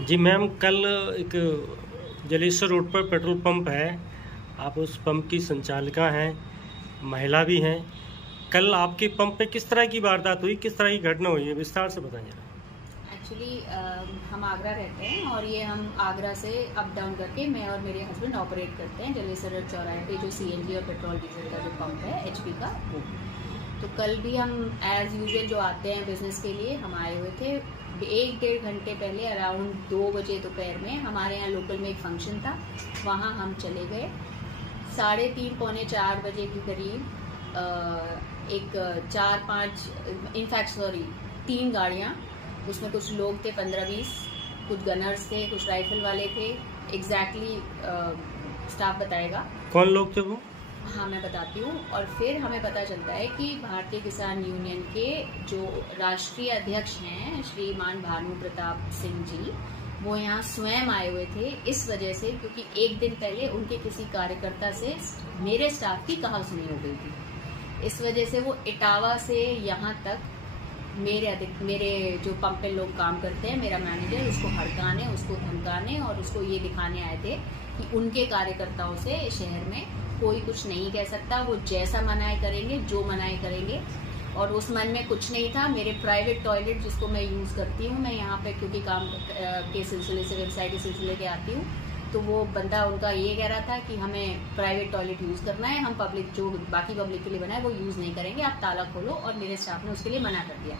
जी ma'am, कल एक Jaleshwar road पर पेट्रोल पंप है, आप उस पंप की संचालिका हैं, महिला भी हैं। कल आपके पंप पे किस तरह की वारदात हुई, किस तरह की घटना हुई है, विस्तार से बताएं जरा। एक्चुअली हम आगरा रहते हैं और ये हम आगरा से अप डाउन करके मैं और मेरे हस्बैंड ऑपरेट करते हैं जलेश्वर रोड चौराहे पे जो सीएनजी और पेट्रोल डीजल का जो पंप है एचपी का वो। तो कल भी हम एज यूजुअल जो आते हैं बिजनेस के लिए हम आए हुए थे। 1-1.5 घंटे पहले अराउंड 2 बजे दोपहर में हमारे यहाँ लोकल में एक फंक्शन था, वहाँ हम चले गए। 3:30 पौने 4 बजे के करीब एक 3 गाड़ियाँ, उसमें कुछ लोग थे 15-20, कुछ गनर्स थे, कुछ राइफल वाले थे। एग्जैक्टली स्टाफ बताएगा कौन लोग थे वो। हाँ मैं बताती हूँ। और फिर हमें पता चलता है कि भारतीय किसान यूनियन के जो राष्ट्रीय अध्यक्ष हैं श्रीमान भानु प्रताप सिंह जी, वो यहाँ स्वयं आए हुए थे इस वजह से क्योंकि एक दिन पहले उनके किसी कार्यकर्ता से मेरे स्टाफ की कहासुनी हो गई थी। इस वजह से वो इटावा से यहाँ तक मेरे जो पंप पे लोग काम करते हैं, मेरा मैनेजर, उसको हड़काने, उसको धमकाने और उसको ये दिखाने आए थे कि उनके कार्यकर्ताओं से शहर में कोई कुछ नहीं कह सकता, वो जैसा मनाई करेंगे, जो मनाई करेंगे। और उस मन में कुछ नहीं था। मेरे प्राइवेट टॉयलेट जिसको मैं यूज़ करती हूँ, मैं यहाँ पे क्योंकि काम के सिलसिले से, व्यवसाय के सिलसिले के आती हूँ, तो वो बंदा उनका ये कह रहा था कि हमें प्राइवेट टॉयलेट यूज़ करना है, हम पब्लिक जो बाकी पब्लिक के लिए बना है वो यूज़ नहीं करेंगे, आप ताला खोलो। और मेरे स्टाफ ने उसके लिए मना कर दिया।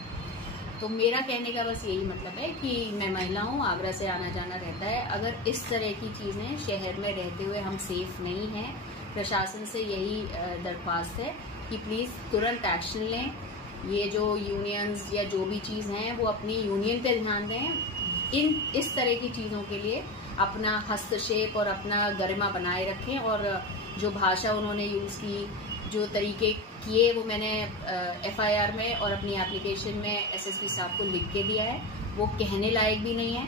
तो मेरा कहने का बस यही मतलब है कि मैं महिला हूँ, आगरा से आना जाना रहता है। अगर इस तरह की चीज़ें शहर में रहते हुए हम सेफ नहीं हैं, प्रशासन से यही दरख्वास्त है कि प्लीज़ तुरंत एक्शन लें। ये जो यूनियंस या जो भी चीज़ हैं वो अपनी यूनियन पे ध्यान दें। इस तरह की चीज़ों के लिए अपना हस्तक्षेप और अपना गरिमा बनाए रखें। और जो भाषा उन्होंने यूज़ की, जो तरीके किए, वो मैंने एफआईआर में और अपनी एप्लीकेशन में एसएसपी साहब को लिख के दिया है, वो कहने लायक भी नहीं है।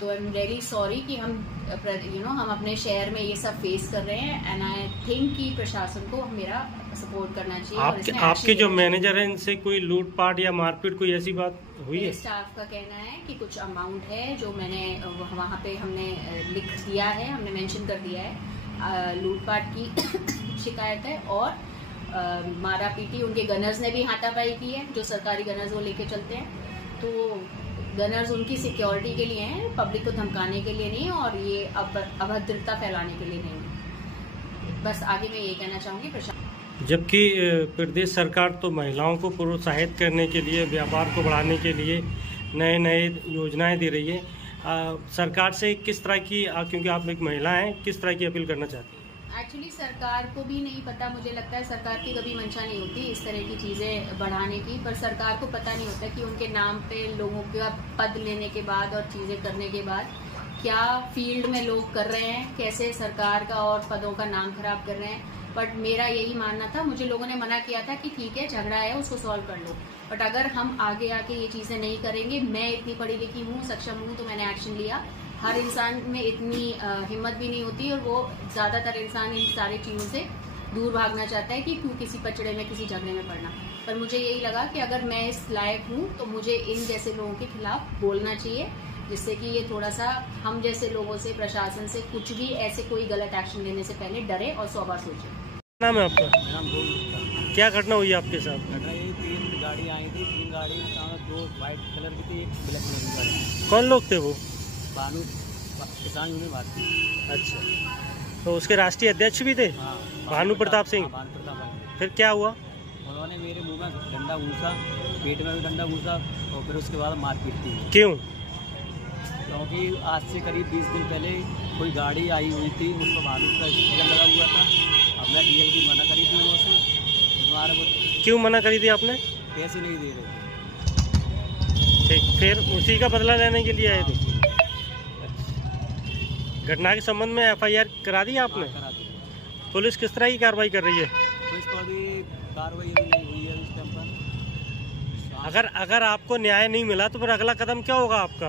तो आई एम रियली सॉरी कि हम हम अपने शहर में ये सब फेस कर रहे हैं। एंड आई थिंक कि प्रशासन को मेरा सपोर्ट करना चाहिए। आपके जो मैनेजर हैं, इनसे कोई लूटपाट या मारपीट कोई ऐसी बात हुई है? स्टाफ का कहना है कि कुछ अमाउंट है जो मैंने वहाँ पे हमने लिख दिया है, हमने मेंशन कर दिया है, लूटपाट की शिकायत है। और मारा पीटी उनके गनर्स ने भी हाथापाई की है, जो सरकारी गनर्स वो लेके चलते हैं। तो गनर्स उनकी सिक्योरिटी के लिए हैं, पब्लिक को धमकाने के लिए नहीं, और ये अभद्रता फैलाने के लिए नहीं। बस आगे मैं ये कहना चाहूँगी प्रशासन। जबकि प्रदेश सरकार तो महिलाओं को प्रोत्साहित करने के लिए, व्यापार को बढ़ाने के लिए नए नए योजनाएं दे रही है, सरकार से किस तरह की, क्योंकि आप एक महिला हैं, किस तरह की अपील करना चाहती हैं? एक्चुअली सरकार को भी नहीं पता, मुझे लगता है सरकार की कभी मंशा नहीं होती इस तरह की चीज़ें बढ़ाने की, पर सरकार को पता नहीं होता कि उनके नाम पे लोगों का पद लेने के बाद और चीज़ें करने के बाद क्या फील्ड में लोग कर रहे हैं, कैसे सरकार का और पदों का नाम खराब कर रहे हैं। बट मेरा यही मानना था, मुझे लोगों ने मना किया था कि ठीक है झगड़ा है उसको सॉल्व कर लो, बट अगर हम आगे आके ये चीज़ें नहीं करेंगे, मैं इतनी पढ़ी लिखी हूँ, सक्षम हूँ, तो मैंने एक्शन लिया। हर इंसान में इतनी हिम्मत भी नहीं होती, और वो ज़्यादातर इंसान इन सारी चीज़ों से दूर भागना चाहता है कि क्यों किसी पचड़े में, किसी झगड़े में पड़ना। पर मुझे यही लगा कि अगर मैं इस लायक हूँ तो मुझे इन जैसे लोगों के खिलाफ बोलना चाहिए, जिससे कि ये थोड़ा सा हम जैसे लोगों से, प्रशासन से कुछ भी ऐसे कोई गलत एक्शन लेने से पहले डरे और 100 बार सोचे। क्या नाम है आपका? क्या घटना हुई आपके साथ? घटना यही 3 गाड़ी आई थी, 3 गाड़ी, 2 वाइट कलर की थी, एक ब्लैक कलर की गाड़ी। कौन लोग थे वो? भानु किसान यूनियन भारतीय। अच्छा, तो उसके राष्ट्रीय अध्यक्ष भी थे? हाँ, भानु प्रताप सिंह। भानु प्रताप। फिर क्या हुआ? उन्होंने मेरे मुंह में डंडा घूसा, पेट में भी डंडा घूसा, और फिर उसके बाद मारपीट की। क्यों? क्योंकि आज से करीब 20 दिन पहले कोई गाड़ी आई हुई थी, उस पर भानु का स्टिकर लगा हुआ था। अब मैं डीएल की मना करी थी उनसे, तुम्हारा वो क्यों मना करी थी आपने? पैसे नहीं दे रहे थे। ठीक, फिर उसी का बदला लेने के लिए आए थे। घटना के संबंध में एफआईआर करा दी आपने? करा दी। पुलिस किस तरह की कार्रवाई कर रही है? पुलिस को अभी कार्रवाई अभी नहीं हुई है इस टाइम पर। अगर आपको न्याय नहीं मिला तो फिर अगला कदम क्या होगा आपका?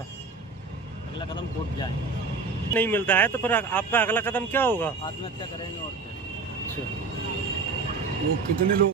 अगला कदम कोर्ट जाएंगे। नहीं मिलता है तो फिर आपका अगला कदम क्या होगा? आत्महत्या करेंगे और क्या। अच्छा, वो कितने लोग